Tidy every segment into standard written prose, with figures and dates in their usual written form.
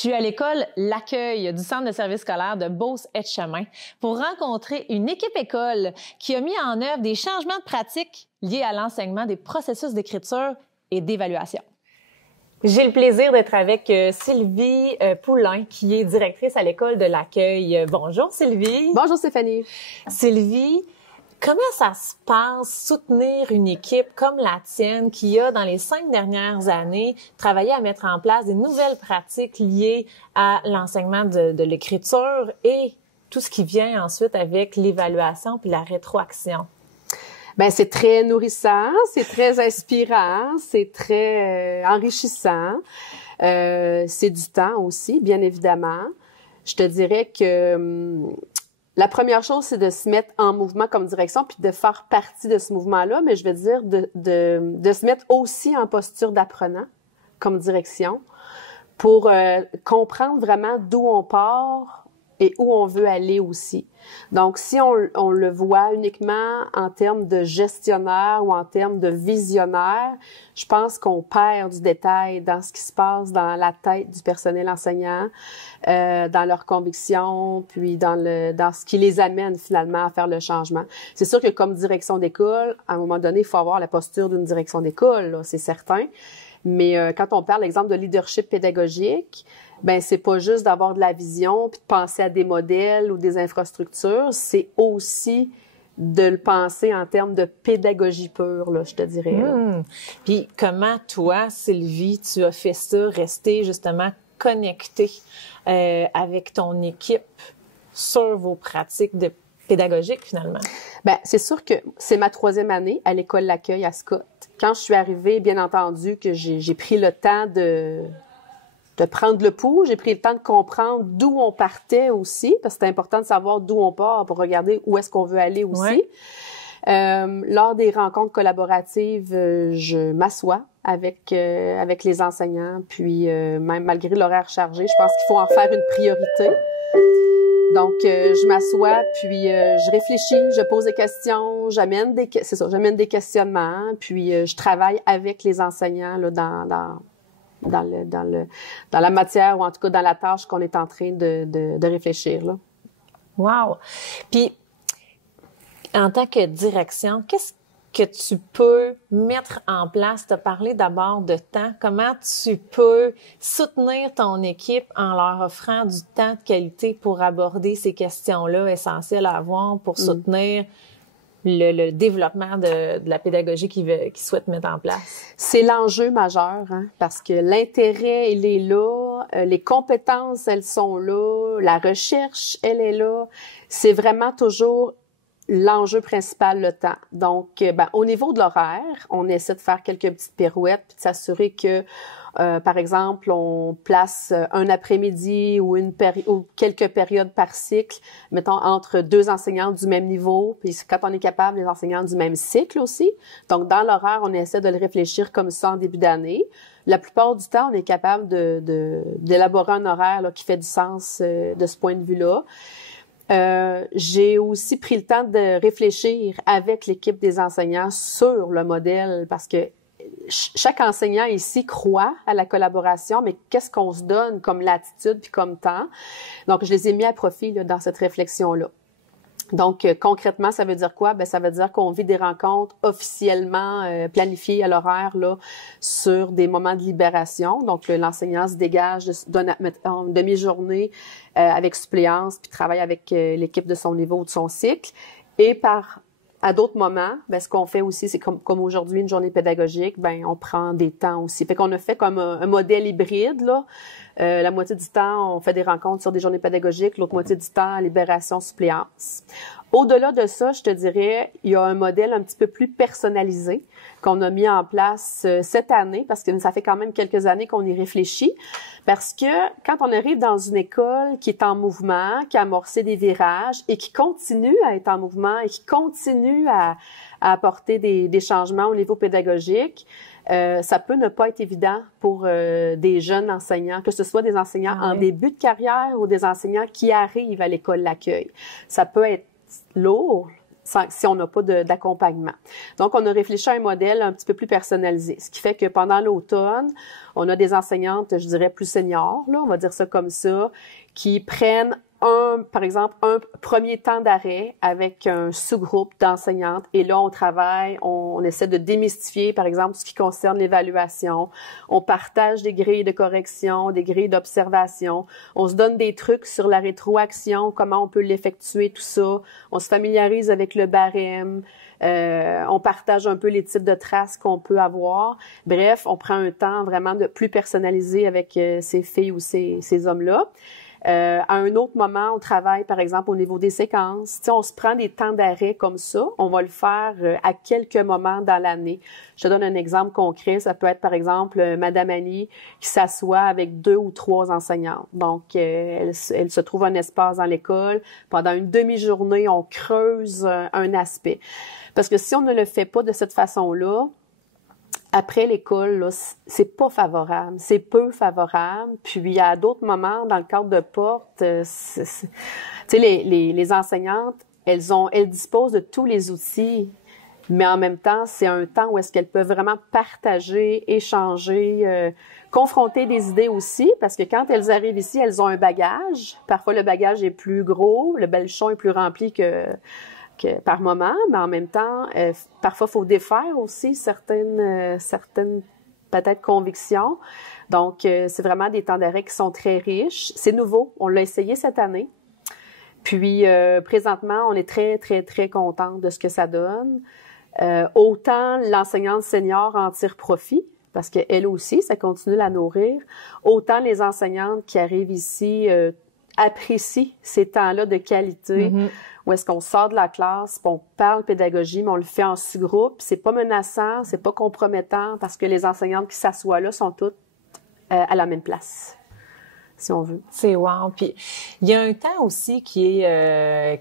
suis à l'école L'Accueil du Centre de services scolaires de Beauce-Etchemin pour rencontrer une équipe école qui a mis en œuvre des changements de pratiques liés à l'enseignement des processus d'écriture et d'évaluation. J'ai le plaisir d'être avec Sylvie Poulain, qui est directrice à l'école de L'Accueil. Bonjour Sylvie. Bonjour Stéphanie. Sylvie, comment ça se passe soutenir une équipe comme la tienne qui a, dans les 5 dernières années, travaillé à mettre en place des nouvelles pratiques liées à l'enseignement de l'écriture et tout ce qui vient ensuite avec l'évaluation puis la rétroaction? Ben c'est très nourrissant, c'est très inspirant, c'est très enrichissant. C'est du temps aussi, bien évidemment. Je te dirais que la première chose, c'est de se mettre en mouvement comme direction puis de faire partie de ce mouvement-là, mais je veux dire de se mettre aussi en posture d'apprenant comme direction pour comprendre vraiment d'où on part et où on veut aller aussi. Donc, si on le voit uniquement en termes de gestionnaire ou en termes de visionnaire, je pense qu'on perd du détail dans ce qui se passe dans la tête du personnel enseignant, dans leurs convictions, puis dans ce qui les amène finalement à faire le changement. C'est sûr que comme direction d'école, à un moment donné, il faut avoir la posture d'une direction d'école, là, c'est certain. Mais quand on parle, exemple, de leadership pédagogique, ben c'est pas juste d'avoir de la vision puis de penser à des modèles ou des infrastructures, c'est aussi de le penser en termes de pédagogie pure, là, je te dirais. Puis comment toi, Sylvie, tu as fait ça, rester justement connectée avec ton équipe sur vos pratiques pédagogiques finalement? Ben c'est sûr que c'est ma 3e année à l'école L'Accueil à Scott. Quand je suis arrivée, bien entendu que j'ai pris le temps de prendre le pouls, j'ai pris le temps de comprendre d'où on partait aussi, parce que c'est important de savoir d'où on part pour regarder où est-ce qu'on veut aller aussi. Ouais. Lors des rencontres collaboratives, je m'assois avec les enseignants, puis même malgré l'horaire chargé, je pense qu'il faut en faire une priorité. Donc, je m'assois, puis je réfléchis, je pose des questions, j'amène des questionnements, puis je travaille avec les enseignants là, dans la matière ou en tout cas dans la tâche qu'on est en train de réfléchir là. Wow. Puis en tant que direction, qu'est-ce que tu peux mettre en place? Tu as parlé d'abord de temps. Comment tu peux soutenir ton équipe en leur offrant du temps de qualité pour aborder ces questions-là essentielles à avoir pour soutenir le développement de la pédagogie qu'ils souhaitent mettre en place? C'est l'enjeu majeur, hein, parce que l'intérêt, il est là, les compétences, elles sont là, la recherche, elle est là. C'est vraiment toujours l'enjeu principal, le temps. Donc, au niveau de l'horaire, on essaie de faire quelques petites pirouettes puis de s'assurer que, par exemple, on place un après-midi ou ou quelques périodes par cycle, mettons entre 2 enseignants du même niveau, puis quand on est capable, les enseignants du même cycle aussi. Donc, dans l'horaire, on essaie de le réfléchir comme ça en début d'année. La plupart du temps, on est capable d'élaborer un horaire là, qui fait du sens de ce point de vue-là. J'ai aussi pris le temps de réfléchir avec l'équipe des enseignants sur le modèle parce que chaque enseignant ici croit à la collaboration, mais qu'est-ce qu'on se donne comme latitude puis comme temps? Donc, je les ai mis à profit là, dans cette réflexion-là. Donc, concrètement, ça veut dire quoi? Ben, ça veut dire qu'on vit des rencontres officiellement planifiées à l'horaire là sur des moments de libération. Donc, l'enseignant se dégage en demi-journée avec suppléance, puis travaille avec l'équipe de son niveau ou de son cycle. Et à d'autres moments, ben, ce qu'on fait aussi, c'est comme aujourd'hui, une journée pédagogique, ben, on prend des temps aussi. Fait qu'on a fait comme un modèle hybride, là. La moitié du temps, on fait des rencontres sur des journées pédagogiques, l'autre moitié du temps, libération, suppléance. Au-delà de ça, je te dirais, il y a un modèle un petit peu plus personnalisé qu'on a mis en place cette année, parce que ça fait quand même quelques années qu'on y réfléchit, parce que quand on arrive dans une école qui est en mouvement, qui a amorcé des virages et qui continue à être en mouvement et qui continue à apporter des changements au niveau pédagogique, ça peut ne pas être évident pour des jeunes enseignants, que ce soit des enseignants en début de carrière ou des enseignants qui arrivent à l'école L'Accueil. Ça peut être lourd, si on n'a pas d'accompagnement. Donc, on a réfléchi à un modèle un petit peu plus personnalisé, ce qui fait que pendant l'automne, on a des enseignantes, je dirais, plus seniors, là, on va dire ça comme ça, qui prennent par exemple, un premier temps d'arrêt avec un sous-groupe d'enseignantes. Et là, on travaille, on essaie de démystifier, par exemple, ce qui concerne l'évaluation. On partage des grilles de correction, des grilles d'observation. On se donne des trucs sur la rétroaction, comment on peut l'effectuer, tout ça. On se familiarise avec le barème. On partage un peu les types de traces qu'on peut avoir. Bref, on prend un temps vraiment de plus personnalisé avec ces filles ou ces hommes-là. À un autre moment, on travaille, par exemple, au niveau des séquences. Tu sais, on se prend des temps d'arrêt comme ça. On va le faire à quelques moments dans l'année. Je te donne un exemple concret. Ça peut être, par exemple, Madame Annie qui s'assoit avec 2 ou 3 enseignantes. Donc, elle se trouve un espace dans l'école. Pendant une demi-journée, on creuse un aspect. Parce que si on ne le fait pas de cette façon-là, après l'école, là, c'est pas favorable, c'est peu favorable. Puis à d'autres moments, dans le cadre de porte, tu sais, les enseignantes, elles disposent de tous les outils, mais en même temps, c'est un temps où est-ce qu'elles peuvent vraiment partager, échanger, confronter des idées aussi, parce que quand elles arrivent ici, elles ont un bagage. Parfois, le bagage est plus gros, le belchon est plus rempli que par moment, mais en même temps, parfois, il faut défaire aussi certaines peut-être convictions. Donc, c'est vraiment des temps d'arrêt qui sont très riches. C'est nouveau. On l'a essayé cette année. Puis, présentement, on est très, très, très content de ce que ça donne. Autant l'enseignante senior en tire profit, parce qu'elle aussi, ça continue de la nourrir. Autant les enseignantes qui arrivent ici apprécient ces temps-là de qualité. Mm-hmm. Où est-ce qu'on sort de la classe, puis on parle pédagogie, mais on le fait en sous-groupe. C'est pas menaçant, c'est pas compromettant, parce que les enseignantes qui s'assoient là sont toutes à la même place, si on veut. C'est wow. Puis il y a un temps aussi qui est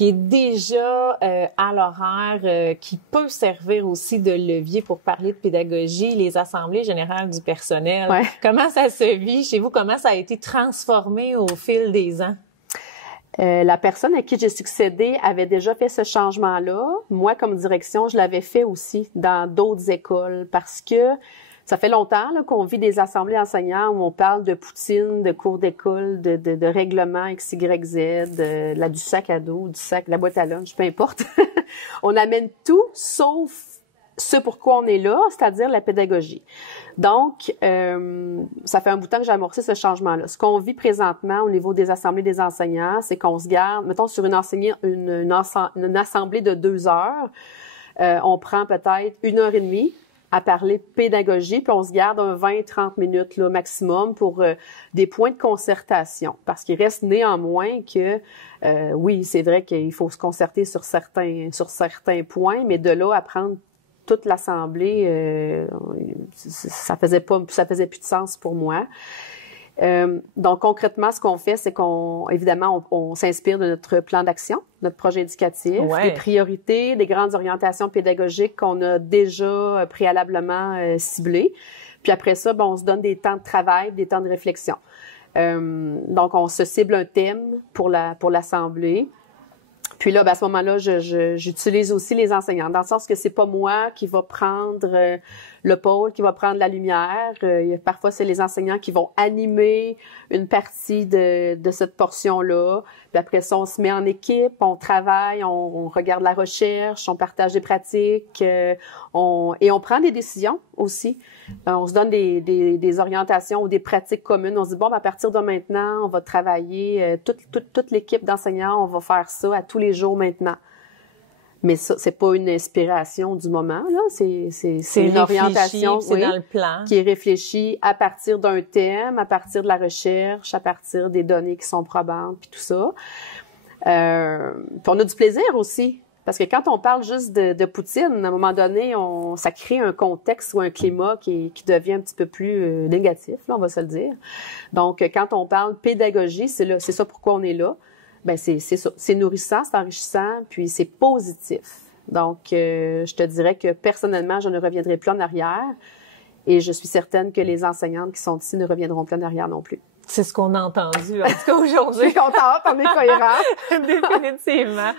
déjà à l'horaire, qui peut servir aussi de levier pour parler de pédagogie, les assemblées générales du personnel. Ouais. Comment ça se vit chez vous? Comment ça a été transformé au fil des ans? La personne à qui j'ai succédé avait déjà fait ce changement-là. Moi, comme direction, je l'avais fait aussi dans d'autres écoles parce que ça fait longtemps là, qu'on vit des assemblées enseignants où on parle de poutine, de cours d'école, de règlements XYZ, du sac à dos, de la boîte à lunch, peu importe. On amène tout sauf ce pourquoi on est là, c'est-à-dire la pédagogie. Donc, ça fait un bout de temps que j'ai amorcé ce changement-là. Ce qu'on vit présentement au niveau des assemblées des enseignants, c'est qu'on se garde, mettons, sur une assemblée de 2 heures, on prend peut-être 1h30 à parler pédagogie, puis on se garde un 20-30 minutes là, maximum pour des points de concertation. Parce qu'il reste néanmoins que, oui, c'est vrai qu'il faut se concerter sur certains points, mais de là à prendre toute l'assemblée, ça faisait plus de sens pour moi. Donc concrètement, ce qu'on fait, c'est évidemment, on s'inspire de notre plan d'action, notre projet éducatif, des priorités, des grandes orientations pédagogiques qu'on a déjà préalablement ciblées. Puis après ça, on se donne des temps de travail, des temps de réflexion. Donc on se cible un thème pour l'assemblée. Puis là, à ce moment-là, j'utilise aussi les enseignants, dans le sens que c'est pas moi qui va prendre le pôle, qui va prendre la lumière. Parfois, c'est les enseignants qui vont animer une partie de cette portion-là. Puis après ça, on se met en équipe, on travaille, on regarde la recherche, on partage des pratiques, et on prend des décisions aussi. On se donne des orientations ou des pratiques communes. On se dit, à partir de maintenant, on va travailler, toute l'équipe d'enseignants, on va faire ça à tous les jours maintenant. Mais ça, c'est pas une inspiration du moment, là. C'est une orientation, c'est dans le plan, qui est réfléchie à partir d'un thème, à partir de la recherche, à partir des données qui sont probantes, puis tout ça. Puis on a du plaisir aussi. Parce que quand on parle juste de Poutine, à un moment donné, ça crée un contexte ou un climat qui devient un petit peu plus négatif, là, on va se le dire. Donc, quand on parle pédagogie, c'est ça pourquoi on est là. C'est ça. C'est nourrissant, c'est enrichissant, puis c'est positif. Donc, je te dirais que personnellement, je ne reviendrai plus en arrière et je suis certaine que les enseignantes qui sont ici ne reviendront plus en arrière non plus. C'est ce qu'on a entendu, en tout cas, aujourd'hui. Je suis contente, on est cohérents. Définitivement.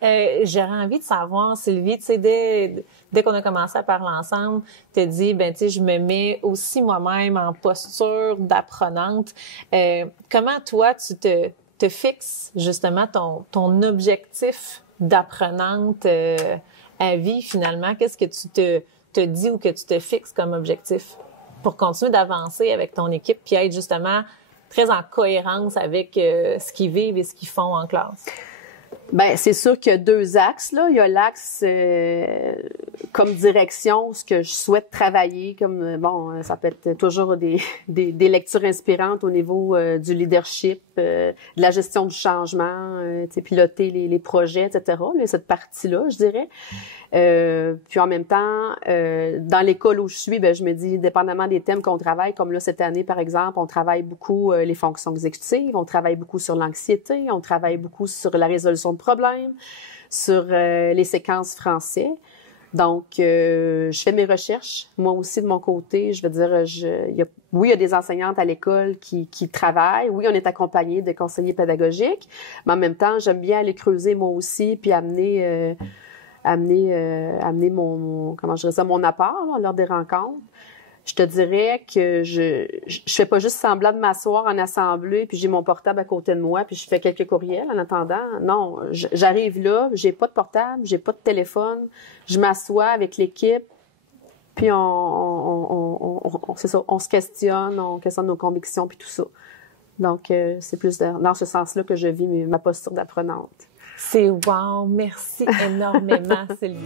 J'aurais envie de savoir, Sylvie, tu sais, dès qu'on a commencé à parler ensemble, tu as dit, ben, tu sais, je me mets aussi moi-même en posture d'apprenante. Comment, toi, tu te fixes, justement, ton objectif d'apprenante à vie, finalement? Qu'est-ce que tu te dis ou que tu te fixes comme objectif pour continuer d'avancer avec ton équipe puis être, justement, très en cohérence avec ce qu'ils vivent et ce qu'ils font en classe? Ben, c'est sûr qu'il y a deux axes, là. Il y a l'axe comme direction, ce que je souhaite travailler, comme bon, ça peut être toujours des lectures inspirantes au niveau du leadership, de la gestion du changement, tu sais, piloter les projets, etc. Là, cette partie-là, je dirais. Puis en même temps, dans l'école où je suis, ben, je me dis, dépendamment des thèmes qu'on travaille, comme là cette année, par exemple, on travaille beaucoup les fonctions exécutives, on travaille beaucoup sur l'anxiété, on travaille beaucoup sur la résolution de problèmes, sur les séquences français. Donc, je fais mes recherches. Moi aussi, de mon côté, je veux dire, oui, il y a des enseignantes à l'école qui travaillent. Oui, on est accompagné de conseillers pédagogiques. Mais en même temps, j'aime bien aller creuser moi aussi puis amener mon comment je dirais ça, mon apport là, lors des rencontres. Je te dirais que je fais pas juste semblant de m'asseoir en assemblée puis j'ai mon portable à côté de moi puis je fais quelques courriels en attendant. Non, j'arrive là, j'ai pas de portable, j'ai pas de téléphone, je m'assois avec l'équipe puis c'est ça, on se questionne, on questionne nos convictions puis tout ça. Donc c'est plus dans ce sens-là que je vis ma posture d'apprenante. C'est wow! Merci énormément, Sylvie.